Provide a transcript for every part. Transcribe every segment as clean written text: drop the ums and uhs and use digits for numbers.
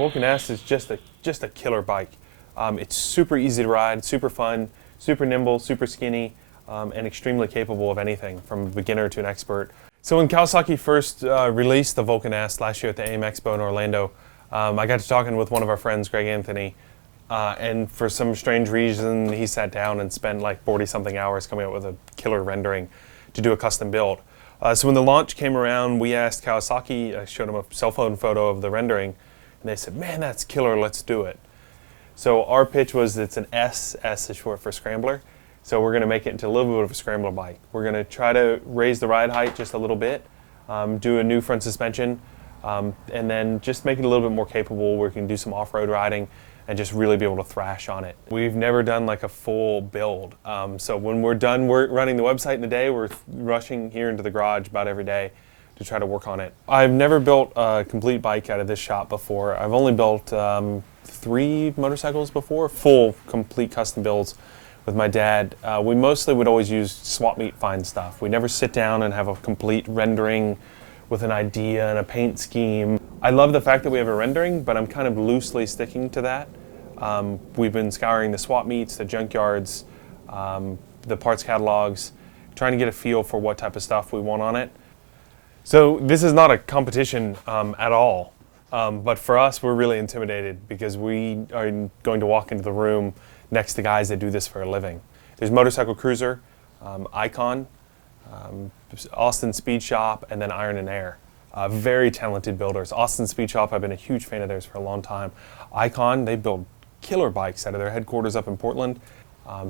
Vulcan S is just a killer bike. It's super easy to ride, super fun, super nimble, super skinny, and extremely capable of anything from a beginner to an expert. So when Kawasaki first released the Vulcan S last year at the AIM Expo in Orlando, I got to talking with one of our friends, Greg Anthony, and for some strange reason he sat down and spent like 40-something hours coming up with a killer rendering to do a custom build. So when the launch came around, we asked Kawasaki, I showed them a cell phone photo of the rendering, and they said, "Man, that's killer, let's do it." So our pitch was it's an S. S is short for scrambler. So we're going to make it into a little bit of a scrambler bike. We're going to try to raise the ride height just a little bit, do a new front suspension, and then just make it a little bit more capable where we can do some off-road riding and just really be able to thrash on it. We've never done like a full build. So when we're done running the website in the day, we're rushing here into the garage about every day to try to work on it. I've never built a complete bike out of this shop before. I've only built 3 motorcycles before, full, complete custom builds with my dad. We mostly would always use swap meet find stuff. We never sit down and have a complete rendering with an idea and a paint scheme. I love the fact that we have a rendering, but I'm kind of loosely sticking to that. We've been scouring the swap meets, the junkyards, the parts catalogs, trying to get a feel for what type of stuff we want on it. So this is not a competition at all, but for us we're really intimidated because we are going to walk into the room next to guys that do this for a living. There's Motorcycle Cruiser, Icon, Austin Speed Shop, and then Iron and Air. Very talented builders. Austin Speed Shop, I've been a huge fan of theirs for a long time. Icon, they build killer bikes out of their headquarters up in Portland.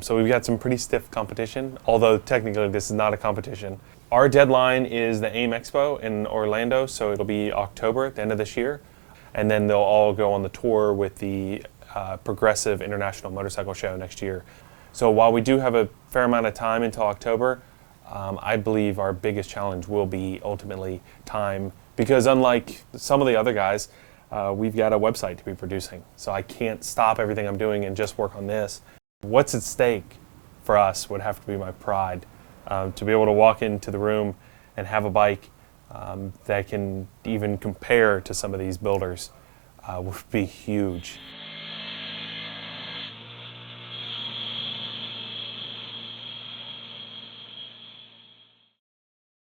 So we've got some pretty stiff competition, although technically this is not a competition. Our deadline is the AIM Expo in Orlando, so it'll be October at the end of this year. And then they'll all go on the tour with the Progressive International Motorcycle Show next year. So while we do have a fair amount of time until October, I believe our biggest challenge will be ultimately time, because unlike some of the other guys, we've got a website to be producing. So I can't stop everything I'm doing and just work on this. What's at stake for us would have to be my pride. To be able to walk into the room and have a bike that can even compare to some of these builders would be huge.